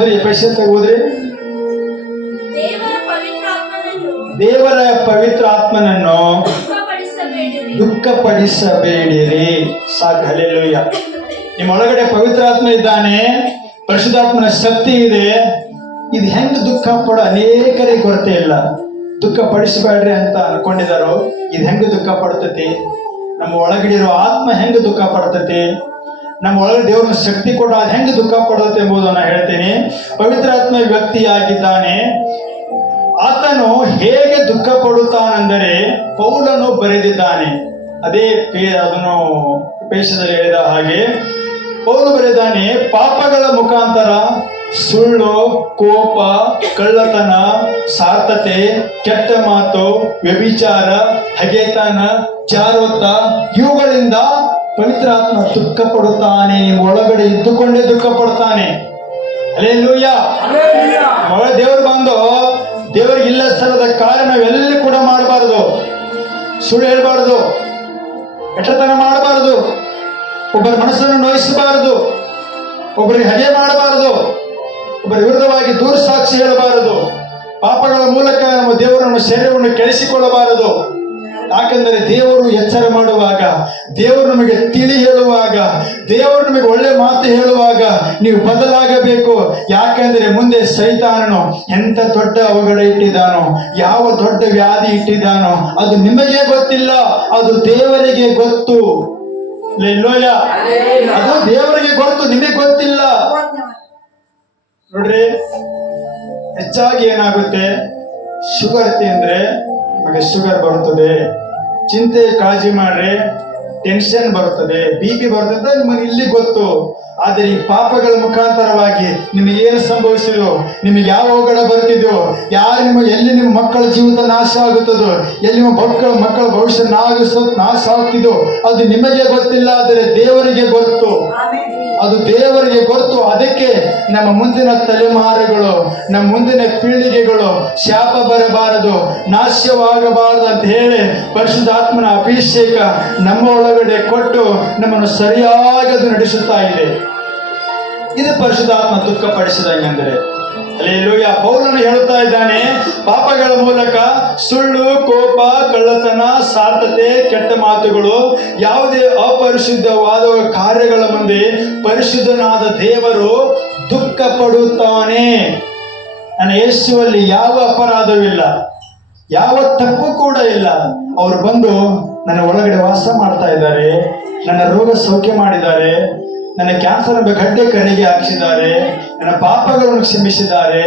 ಓದ್ರಿ ಎಫೆಸಿಯನ್ಸ್ ಓದ್ರಿ ದೇವರ ಪವಿತ್ರಾತ್ಮನನ್ನು ದೇವರ ಪವಿತ್ರ ಆತ್ಮನನ್ನು ದುಃಖಪಡಿಸಬೇಡಿರಿ. ದುಃಖಪಡಿಸಬೇಡಿರಿ. ಸಾಕು ಹಲೆಲುಯ್ಯ ನಿಮ್ಮ ಒಳಗಡೆ ಪವಿತ್ರ ಆತ್ಮ ಇದ್ದಾನೆ ಪರಿಶುದ್ಧಾತ್ಮನ ಶಕ್ತಿ ಇದೆ. ಇದು ಹೆಂಗ್ ದುಃಖ ಪಡೋ ಅನೇಕರಿಗೆ ಕೊರತೆ ಇಲ್ಲ. ದುಃಖ ಪಡಿಸಬೇಡ್ರಿ ಅಂತ ಅನ್ಕೊಂಡಿದಾರೋ ಇದು ಹೆಂಗ್ ದುಃಖ ಪಡ್ತತಿ? ನಮ್ಮ ಒಳಗಡೆ ಇರೋ ಆತ್ಮ ಹೆಂಗ್ ದುಃಖ ಪಡ್ತೈತಿ? ನಮ್ಮ ಒಳಗೆ ದೇವರ ಶಕ್ತಿ ಕೊಡ ಅದು ಹೆಂಗೆ ದುಃಖ ಪಡುತ್ತೆ ಎಂಬುದನ್ನು ಹೇಳ್ತೀನಿ. ಪವಿತ್ರಾತ್ಮ ವ್ಯಕ್ತಿಯಾಗಿದ್ದಾನೆ. ಆತನು ಹೇಗೆ ದುಃಖ ಪಡುತ್ತಾನೆಂದರೆ ಪೌಲನು ಬರೆದಿದ್ದಾನೆ. ಅದೇ ಪೇ ಅದನ್ನು ಪೇಶದಲ್ಲಿ ಹೇಳಿದ ಹಾಗೆ. ಪೌಲು ಬರೆದಾನೆ, ಪಾಪಗಳ ಮುಖಾಂತರ ಸುಳ್ಳು, ಕೋಪ, ಕಳ್ಳತನ, ಸಾರ್ಥತೆ, ಕೆಟ್ಟ ಮಾತು, ವ್ಯಭಿಚಾರ, ಹಗೆತನ ಚಾರೋತ ಇವುಗಳಿಂದ ಪವಿತ್ರಾತ್ಮ ದುಃಖ ಪಡುತ್ತಾನೆ ನಿಮ್ಮ ಒಳಗಡೆ ಇದ್ದುಕೊಂಡೇ ದುಃಖ ಪಡ್ತಾನೆ ಅಲ್ಲೇಲೂಯ್ಯ. ಮಗಳ ದೇವರು ಬಂದು ದೇವರಿಗೆ ಇಲ್ಲ ಸ್ಥಳದ ಕಾರ್ಯ ನಾವೆಲ್ಲಿ ಕೂಡ ಮಾಡಬಾರದು. ಸುಳ್ಳು ಹೇಳ್ಬಾರ್ದು. ಕೆಟ್ಟತನ ಮಾಡಬಾರದು. ಒಬ್ಬರ ಮನಸ್ಸನ್ನು ನೋಯಿಸಬಾರದು. ಒಬ್ಬರಿಗೆ ಹಗೆ ಮಾಡಬಾರದು. ಒಬ್ಬರ ವಿರುದ್ಧವಾಗಿ ದೂರ ಸಾಕ್ಷಿ ಹೇಳಬಾರದು. ಪಾಪಗಳ ಮೂಲಕ ನಮ್ಮ ದೇವರನ್ನು ಶರೀರವನ್ನು ಕೆಡಿಸಿಕೊಳ್ಳಬಾರದು. ಯಾಕೆಂದರೆ ದೇವರು ಎಚ್ಚರ ಮಾಡುವಾಗ ದೇವರು ನಮಗೆ ತಿಳಿ ಹೇಳುವಾಗ ದೇವರು ನಮಗೆ ಒಳ್ಳೆ ಮಾತು ಹೇಳುವಾಗ ನೀವು ಬದಲಾಗಬೇಕು. ಯಾಕೆಂದರೆ ಮುಂದೆ ಸೈತಾನನು ಎಂತ ದೊಡ್ಡ ಅವಘಡ ಇಟ್ಟಿದ್ದಾನೋ ಯಾವ ದೊಡ್ಡ ವ್ಯಾಧಿ ಇಟ್ಟಿದ್ದಾನೋ ಅದು ನಿಮಗೆ ಗೊತ್ತಿಲ್ಲ ಅದು ದೇವರಿಗೆ ಗೊತ್ತು. ಲೋಯ ಅದು ದೇವರಿಗೆ ಗೊತ್ತು ನಿಮಗೆ ಗೊತ್ತಿಲ್ಲ. ನೋಡ್ರಿ ಹೆಚ್ಚಾಗಿ ಏನಾಗುತ್ತೆ? ಶುಗರ್ ತಿಂದ್ರೆ ನಮಗೆ ಶುಗರ್ ಬರುತ್ತದೆ, ಚಿಂತೆ ಕಾಳಜಿ ಮಾಡ್ರೆ ಟೆನ್ಷನ್ ಬರುತ್ತದೆ ಬಿ ಪಿ ಬರುತ್ತದೆ ನಿಮಗೆ ಇಲ್ಲಿ ಗೊತ್ತು. ಆದರೆ ಈ ಪಾಪಗಳ ಮುಖಾಂತರವಾಗಿ ನಿಮಗೆ ಏನು ಸಂಭವಿಸಿದೋ, ನಿಮಗೆ ಯಾವ ಅವಘಡ ಬರ್ತಿದ್ಯೋ, ಯಾರು ನಿಮ್ಮ, ಎಲ್ಲಿ ನಿಮ್ಮ ಮಕ್ಕಳ ಜೀವಿತ ನಾಶ ಆಗುತ್ತದೋ, ಎಲ್ಲಿ ನಿಮ್ಮ ಮಕ್ಕಳ ಮಕ್ಕಳ ಭವಿಷ್ಯ ನಾಶ ನಾಶ ಆಗ್ತಿದೋ, ಅದು ನಿಮಗೆ ಗೊತ್ತಿಲ್ಲ, ಆದರೆ ದೇವರಿಗೆ ಗೊತ್ತು. ಅದು ದೇವರಿಗೆ ಗೊತ್ತು. ಅದಕ್ಕೆ ನಮ್ಮ ಮುಂದಿನ ತಲೆಮಾರುಗಳು, ನಮ್ಮ ಮುಂದಿನ ಪೀಳಿಗೆಗಳು ಶಾಪ ಬರಬಾರದು, ನಾಶವಾಗಬಾರದು ಅಂತ ಹೇಳಿ ಪರಿಶುದ್ಧಾತ್ಮನ ಅಭಿಷೇಕ ನಮ್ಮ ಒಳಗಡೆ ಕೊಟ್ಟು ನಮ್ಮನ್ನು ಸರಿಯಾಗಿ ಅದು ನಡೆಸುತ್ತಾ ಇದೆ. ಇದು ಪರಿಶುದ್ಧಾತ್ಮ ದುಃಖಪಡಿಸಿದಂಗೆಂದರೆ ಪೌಲನು ಹೇಳುತ್ತಾ ಇದ್ದಾನೆ, ಪಾಪಗಳ ಮೂಲಕ ಸುಳ್ಳು, ಕೋಪ, ಕಳ್ಳತನ, ಸಾರ್ಥತೆ, ಕೆಟ್ಟ ಮಾತುಗಳು, ಯಾವುದೇ ಅಪರಿಶುದ್ಧವಾದ ಕಾರ್ಯಗಳ ಮುಂದೆ ಪರಿಶುದ್ಧನಾದ ದೇವರು ದುಃಖ ಪಡುತ್ತಾನೆ ನನ್ನ ಯೇಸುವಲ್ಲಿ ಯಾವ ಅಪರಾಧವಿಲ್ಲ ಯಾವ ತಪ್ಪು ಕೂಡ ಇಲ್ಲ. ಅವರು ಬಂದು ನನ್ನ ಒಳಗಡೆ ವಾಸ ಮಾಡ್ತಾ ಇದ್ದಾರೆ, ನನ್ನ ರೋಗ ಸೌಖ್ಯ ಮಾಡಿದ್ದಾರೆ ನನ್ನ ಕ್ಯಾನ್ಸರ್ ಎಂಬ ಗಡ್ಡೆ ಕಡೆಗೆ ಹಾಕಿಸಿದ್ದಾರೆ. ನನ್ನ ಪಾಪಗಳನ್ನು ಕ್ಷಮಿಸಿದ್ದಾರೆ.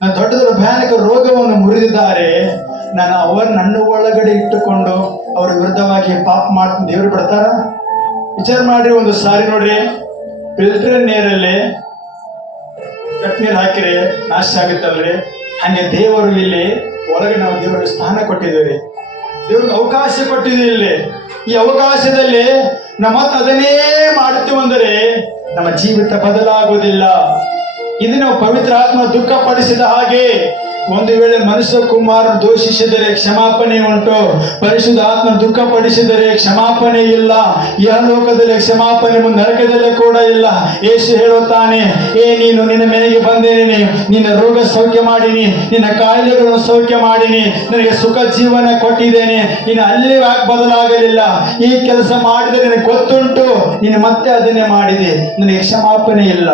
ನನ್ನ ದೊಡ್ಡ ದೊಡ್ಡ ಭಯಾನಕ ರೋಗವನ್ನು ಮುರಿದಿದ್ದಾರೆ. ನಾನು ಅವರ ನನ್ನ ಒಳಗಡೆ ಇಟ್ಟುಕೊಂಡು ಅವರ ವಿರುದ್ಧವಾಗಿ ಪಾಪ ಮಾಡ್ತೀನಿ ದೇವರು ಬಿಡ್ತಾರ? ವಿಚಾರ ಮಾಡ್ರಿ ಒಂದು ಸಾರಿ ನೋಡ್ರಿ. ಫಿಲ್ಟರ್ ನೀರಲ್ಲಿ ಚಟ್ನೀರು ನೀರು ಹಾಕಿರಿ ನಾಶ ಆಗುತ್ತಲ್ರಿ. ಹಂಗೆ ದೇವರು ಇಲ್ಲಿ ಒಳಗೆ ನಾವು ದೇವರಿಗೆ ಸ್ಥಾನ ಕೊಟ್ಟಿದ್ದೀವಿ. ದೇವ್ರಿಗೆ ಅವಕಾಶ ಕೊಟ್ಟಿದ್ದೀವಿ ಇಲ್ಲಿ. ಈ ಅವಕಾಶದಲ್ಲಿ ನಮ್ಮ ಅದನ್ನೇ ಮಾಡುತ್ತೀವಿ ಅಂದರೆ ನಮ್ಮ ಜೀವಿತ ಬದಲಾಗುವುದಿಲ್ಲ. ಇದು ನಾವು ಪವಿತ್ರ ಆತ್ಮ ದುಃಖ ಪಡಿಸಿದ ಹಾಗೆ ಒಂದು ವೇಳೆ ಮನುಷ್ಯ ಕುಮಾರ ದೋಷಿಸಿದರೆ ಕ್ಷಮಾಪಣೆ ಉಂಟು. ಪರಿಶುದ್ಧ ಆತ್ಮ ದುಃಖ ಪಡಿಸಿದರೆ ಕ್ಷಮಾಪಣೆ ಇಲ್ಲ. ಲೋಕದಲ್ಲಿ ಕ್ಷಮಾಪಣೆ ನರಕದಲ್ಲಿ ಕೂಡ ಇಲ್ಲ. ಏಸು ಹೇಳುತ್ತಾನೆ, ಏ, ನೀನು ನಿನ್ನ ಮನೆಗೆ ಬಂದೇನೆ ನಿನ್ನ ರೋಗ ಸೌಖ್ಯ ಮಾಡಿನಿ. ನಿನ್ನ ಕಾಯಿಲೆಗಳನ್ನು ಸೌಖ್ಯ ಮಾಡಿನಿ. ನನಗೆ ಸುಖ ಜೀವನ ಕೊಟ್ಟಿದ್ದೇನೆ. ನೀನು ಅಲ್ಲಿ ಬದಲಾಗಲಿಲ್ಲ? ಈ ಕೆಲಸ ಮಾಡಿದರೆ ನಿನಗೆ ಗೊತ್ತುಂಟು. ನೀನು ಮತ್ತೆ ಅದನ್ನೇ ಮಾಡಿದೆ. ನನಗೆ ಕ್ಷಮಾಪಣೆ ಇಲ್ಲ.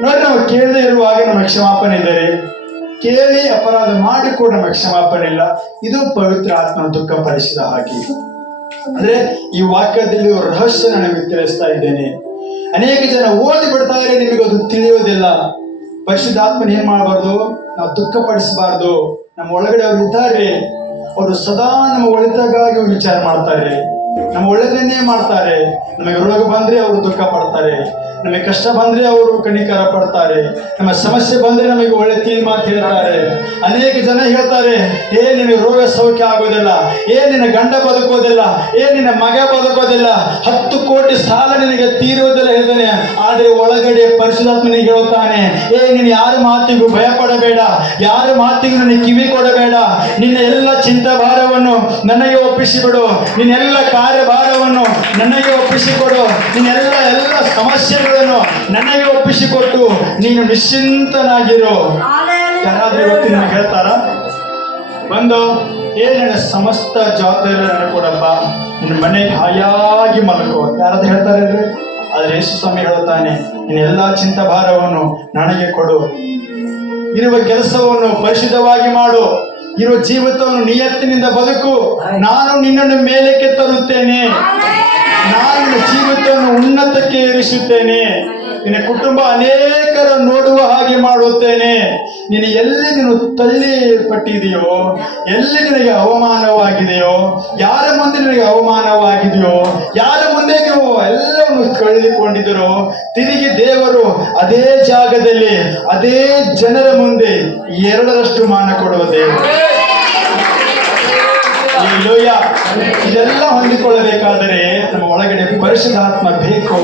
ನೋಡಿ ನಾವು ಕೇಳದೆ ಇರುವಾಗ ನಮಗೆ ಕ್ಷಮಾಪಣೆ ಇದ್ದಾರೆ ಕೇಳಿ ಅಪರಾಧ ಮಾಡಿ ಕೂಡ ನಮಗೆ ಕ್ಷಮಾಪಣೆ ಇಲ್ಲ. ಇದು ಪವಿತ್ರ ಆತ್ಮ ದುಃಖ ಪರಿಸಿದ ಹಾಗೆ. ಅಂದ್ರೆ ಈ ವಾಕ್ಯದಲ್ಲಿ ರಹಸ್ಯ ನಾನು ನಿಮಗೆ ತಿಳಿಸ್ತಾ ಇದ್ದೇನೆ. ಅನೇಕ ಜನ ಓದಿ ಬಿಡ್ತಾರೆ ನಿಮಗೆ ಅದು ತಿಳಿಯೋದಿಲ್ಲ. ಪರಿಶುದ್ಧಾತ್ಮನ ಏನ್ ಮಾಡಬಾರ್ದು? ನಾವು ದುಃಖ ಪಡಿಸಬಾರ್ದು. ನಮ್ಮ ಒಳಗಡೆ ಅವರು ಇದ್ದಾರೆ. ಅವರು ಸದಾ ನಮ್ಮ ಒಳಿತಾಗಿ ವಿಚಾರ ಮಾಡ್ತಾರೆ ನಮ್ಮ ಒಳ್ಳೆದನ್ನೇ ಮಾಡ್ತಾರೆ. ನಮಗೆ ರೋಗ ಬಂದ್ರೆ ಅವರು ದುಃಖ ಪಡ್ತಾರೆ. ನಮಗೆ ಕಷ್ಟ ಬಂದ್ರೆ ಅವರು ಕಣಿಕಾರ ಪಡ್ತಾರೆ. ನಮ್ಮ ಸಮಸ್ಯೆ ಬಂದ್ರೆ ನಮಗೆ ಒಳ್ಳೆ ತಿಳಿ ಮಾತು ಹೇಳ್ತಾರೆ. ಅನೇಕ ಜನ ಹೇಳ್ತಾರೆ, ಏ, ನಿನಗೆ ರೋಗ ಸೌಖ್ಯ ಆಗೋದಿಲ್ಲ. ಏ, ನಿನ್ನ ಗಂಡ ಬದುಕೋದಿಲ್ಲ. ಏ, ನಿನ್ನ ಮಗ ಬದುಕೋದಿಲ್ಲ. ಹತ್ತು ಕೋಟಿ ಸಾಲ ನಿನಗೆ ತೀರುವುದಿಲ್ಲ, ಹೇಳ್ತಾನೆ. ಆದರೆ ಒಳಗಡೆ ಪರಿಶುದ್ಧಾತ್ಮನಿಗೆ ಹೇಳುತ್ತಾನೆ ಏ, ನೀನು ಯಾರ ಮಾತಿಗೂ ಭಯ ಪಡಬೇಡ ಯಾರ ಮಾತಿಗೂ ನನಗೆ ಕಿವಿ ಕೊಡಬೇಡ ನಿನ್ನ ಎಲ್ಲ ಚಿಂತ ಭಾರವನ್ನು ನನಗೆ ಒಪ್ಪಿಸಿಬಿಡು. ನಿನ್ನೆಲ್ಲ ಕಾರ್ಯಭಾರವನ್ನು ನನಗೆ ಒಪ್ಪಿಸಿಕೊಡು. ನಿನ್ನೆಲ್ಲ ಎಲ್ಲ ಸಮಸ್ಯೆಗಳನ್ನು ನನಗೆ ಒಪ್ಪಿಸಿಕೊಟ್ಟು ನೀನು ನಿಶ್ಚಿಂತನಾಗಿರು. ಯಾರಾದ್ರೂ ಇವತ್ತು ನಿಮಗೆ ಹೇಳ್ತಾರ? ಬಂದು ಏನೇನ ಸಮಸ್ತ ಜವಾಬ್ದಾರಿ ನನಗೆ ಕೊಡಪ್ಪ. ನಿನ್ನ ಮನೆಗೆ ಹಾಯಾಗಿ ಮಲ್ಕೋ ಯಾರಾದ್ರೂ ಹೇಳ್ತಾರೆ ಆದ್ರೆ ಯೇಸು ಸ್ವಾಮಿ ಹೇಳುತ್ತಾನೆ ನಿನ್ನ ಎಲ್ಲಾ ಚಿಂತಭಾರವನ್ನು ನನಗೆ ಕೊಡು. ಇರುವ ಕೆಲಸವನ್ನು ಪರಿಶುದ್ಧವಾಗಿ ಮಾಡು. ಇರುವ ಜೀವಿತವನ್ನು ನಿಯತ್ತಿನಿಂದ ಬದುಕು. ನಾನು ನಿನ್ನನ್ನು ಮೇಲಕ್ಕೆ ತರುತ್ತೇನೆ. ನಾನು ಜೀವಿತವನ್ನು ಉನ್ನತಕ್ಕೆ ಏರಿಸುತ್ತೇನೆ ನಿನ್ನ ಕುಟುಂಬ ಅನೇಕರ ನೋಡುವ ಹಾಗೆ ಮಾಡುತ್ತೇನೆ. ನೀನು ಎಲ್ಲಿ ನೀನು ತಳ್ಳಿ ಪಟ್ಟಿದೆಯೋ ಎಲ್ಲಿ ನಿನಗೆ ಅವಮಾನವಾಗಿದೆಯೋ ಯಾರ ಮುಂದೆ ನಿನಗೆ ಅವಮಾನವಾಗಿದೆಯೋ ಯಾರ ಮುಂದೆ ನೀವು ಎಲ್ಲವನ್ನು ಕಳೆದುಕೊಂಡಿದ್ದೀರೋ ತಿರುಗಿ ದೇವರು ಅದೇ ಜಾಗದಲ್ಲಿ ಅದೇ ಜನರ ಮುಂದೆ ಎರಡರಷ್ಟು ಮಾನ ಕೊಡುವ ದೇವರು. ಇದೆಲ್ಲ ಹೊಂದಿಕೊಳ್ಳಬೇಕಾದರೆ ನಮ್ಮ ಒಳಗಡೆ ಪರಿಶುದ್ಧಾತ್ಮ ಬೇಕು.